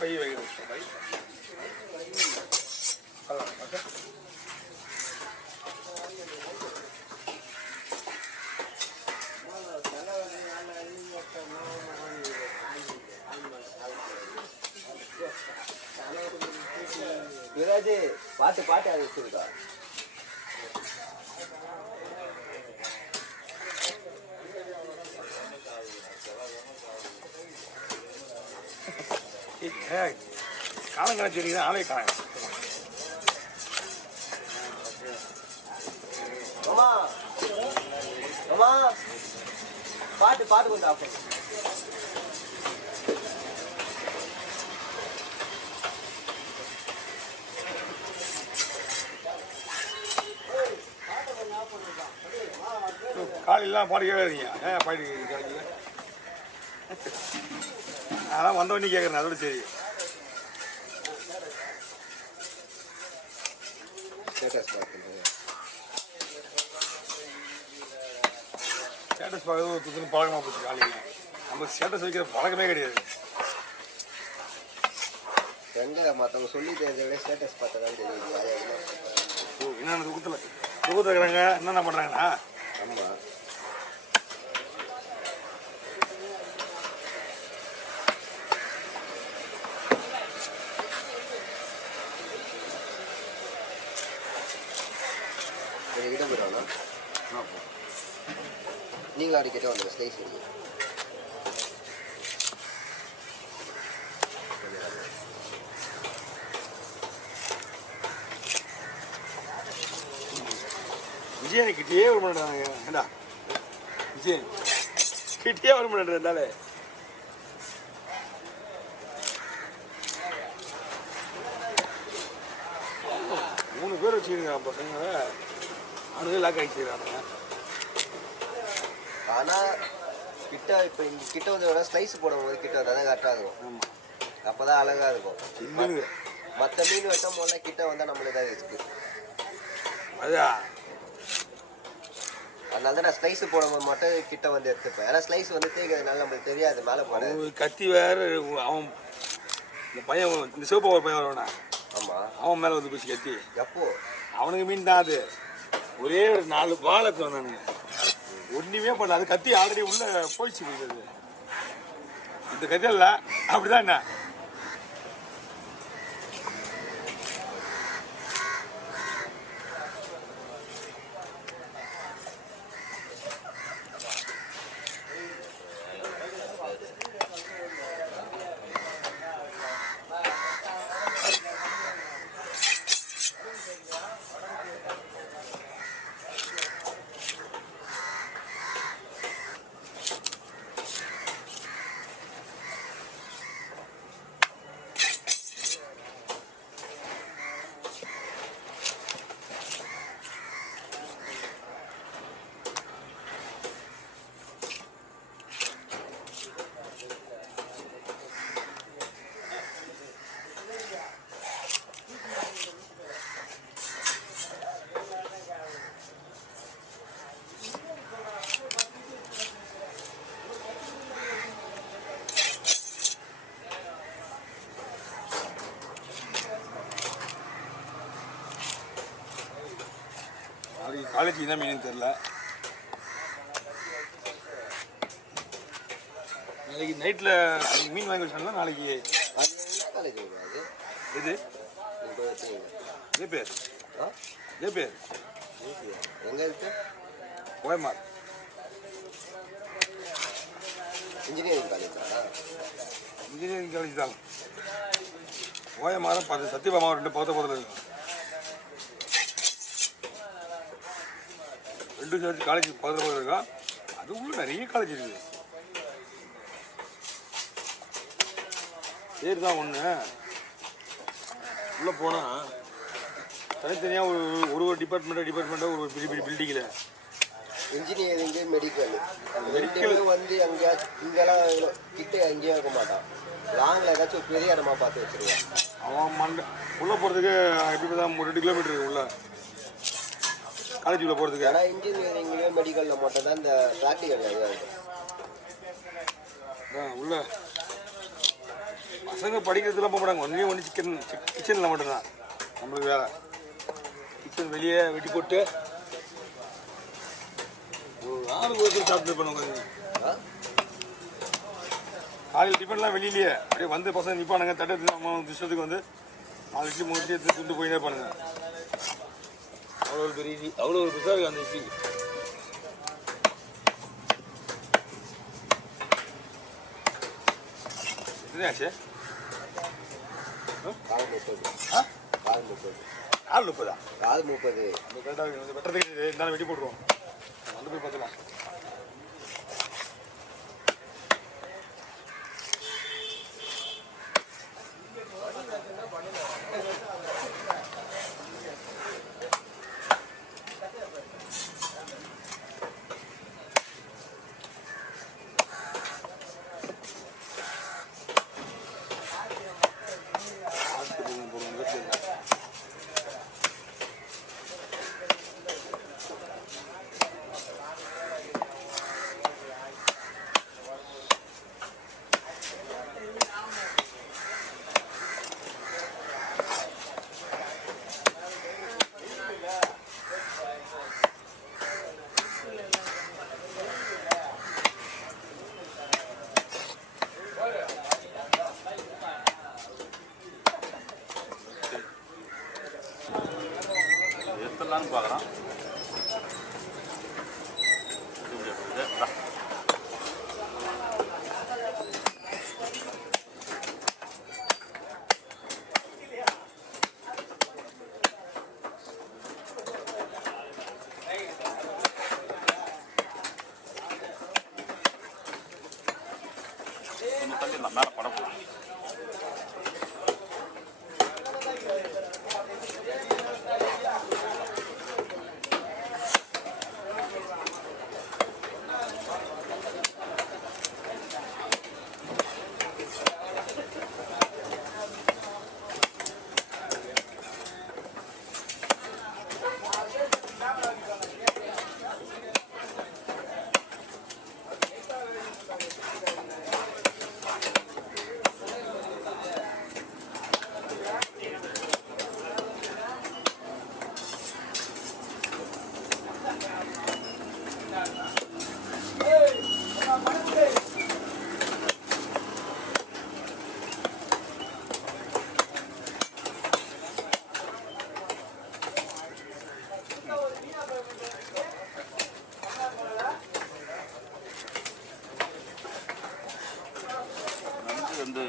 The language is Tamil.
பை வைக்கிறது பை பாட்டு பாட்டு அது வச்சிருக்கா காலங்கால செடி தான் ஆலை காலம். பாட்டு பாட்டு கொஞ்சம் ஆஃப் காலையெல்லாம் பாட்டு கேட்குறீங்க. பாட்டு கேட்குறீங்க. அதான் வந்தவொடனே கேட்குறேன். அதோட சரி ஸ்டேட்டஸ் பார்க்குறது ஒரு புதுன்னு பழக்கமாக போச்சு. காலையில் நம்ம ஸ்டேட்டஸ் வைக்கிற பழக்கமே கிடையாது. எங்க மற்றவங்க சொல்லி தெரிஞ்ச ஸ்டேட்டஸ் பார்த்தா தான் தெரியுது. என்னென்ன துக்கத்தில் இருக்கிறாங்க, என்னென்ன பண்ணுறாங்கண்ணா? ஆமாம், கிட்ட போயிடுவாங்க. நீங்களும் அடிக்கிட்டே வந்து ஸ்லைஸ் இருக்கு. விஜயன் கிட்டே வர மாட்டாங்க. ஏண்டா விஜயன் கிட்டே வர மாட்டேன்றாலே. மூணு பேர் வச்சுருக்காங்க பசங்க. அவனுக்கு லாக் ஆகிடுச்சுக்கிறாங்க. ஆனால் கிட்ட இப்போ இங்கே கிட்ட வந்து ஸ்லைஸ் போடும்போது கிட்ட வந்தால் தான் கரெக்டாக இருக்கும். ஆமாம், அப்போ தான் அழகாக இருக்கும். மற்ற மீன் வெட்டும் போதெல்லாம் கிட்ட வந்தால் நம்மளுக்கு தான் இருக்கு. அதான் அதனால தான் நான் ஸ்லைஸ் போடும்போது மட்டும் கிட்ட வந்து எடுத்துப்பேன். ஏன்னா ஸ்லைஸ் வந்து தேய்க்கிறதுனால நம்மளுக்கு தெரியாது மேலே போட. கத்தி வேறு அவன் இந்த பையன், இந்த சிவப்பு ஒரு பையன் வருவானா? ஆமாம், அவன் மேலே வந்து பிடிச்சி கத்தி. எப்போ அவனுக்கு மீன் தான் அது. ஒரே ஒரு 4 பால் எடுத்து வந்தானுங்க. ஒன்றுமே பண்ணல. அது கத்தி ஆல்ரெடி உள்ள போயிடுச்சு போயிடுது. இந்த கத்தி இல்லை அப்படிதான். என்ன காலேஜ் என்ன மீன் தெரியல. நாளைக்கு நைட்டில் மீன் வாங்கி வச்சோம்னா நாளைக்கு காலேஜ் இது பேர் எங்கே இருக்கு? கோயமார் இன்ஜினியரிங் காலேஜ். இன்ஜினியரிங் காலேஜ் தான். கோயமாரம் 10 சத்தியபாமா 2 பக்கத்தில் இருக்கும். 2 சர்ச் காலேஜ் பக்கத்தில் இருக்கா. அது உள்ள நிறைய காலேஜ் இருக்குது. பேர் தான் ஒன்று. உள்ளே போனால் தனித்தனியாக ஒரு டிபார்ட்மெண்ட்டாக ஒரு பெரிய பெரிய பில்டிங்கில் இன்ஜினியரிங்கு மெடிக்கல் வந்து எங்கேயா இங்கெல்லாம் கிட்ட எங்கேயும் இருக்க மாட்டான். லாங்கில் ஏதாச்சும் ஒரு பெரிய இடமா பார்த்து வச்சுருவான். அவன் உள்ளே போகிறதுக்கு எப்படி பார்த்தா 2 கிலோமீட்டருக்கு உள்ள காலேஜ் உள்ள போகிறதுக்கு. ஆனால் இன்ஜினியரிங்லேயும் மெடிக்கலில் மட்டும் தான் இந்த ப்ராக்டிக்கல் நிறையா இருக்கும். உள்ள பசங்க பசங்க படிக்கிறதுலாம் போக மாட்டாங்க. ஒன்றே ஒன்று கிச்சனில் மட்டும்தான். நம்மளுக்கு வேற கிச்சன் வெளியே வெட்டி போட்டு ஒரு ஆளுக்கு ஒருத்தர் சாப்பிட்டு பண்ணுவாங்க. காலையில் டிஃபன்லாம் வெளியிலேயே அப்படியே வந்து பசங்க நிற்பானுங்க. தட்டத்து அம்மா இஷ்டத்துக்கு வந்து 4 இட்லி 3 இட்லி எடுத்து துண்டு போயிட்டே இருப்பானுங்க. அவ்வளோ ஒரு பெரிய இட்லி, அவ்வளோ ஒரு பெருசாக இருக்குது அந்த இட்லி. எத்தனையாச்சு? கால் 30. ஆ கால் 30. ஆள் 30. கால் 30. அந்த கரெக்டாக வெட்டுறதுக்கு இருந்தாலும் வெட்டி போட்டுருவோம். வந்து போய் பார்த்துலாம். எத்தனை பார்க்குறான். தள்ளி மேலே படம் வந்து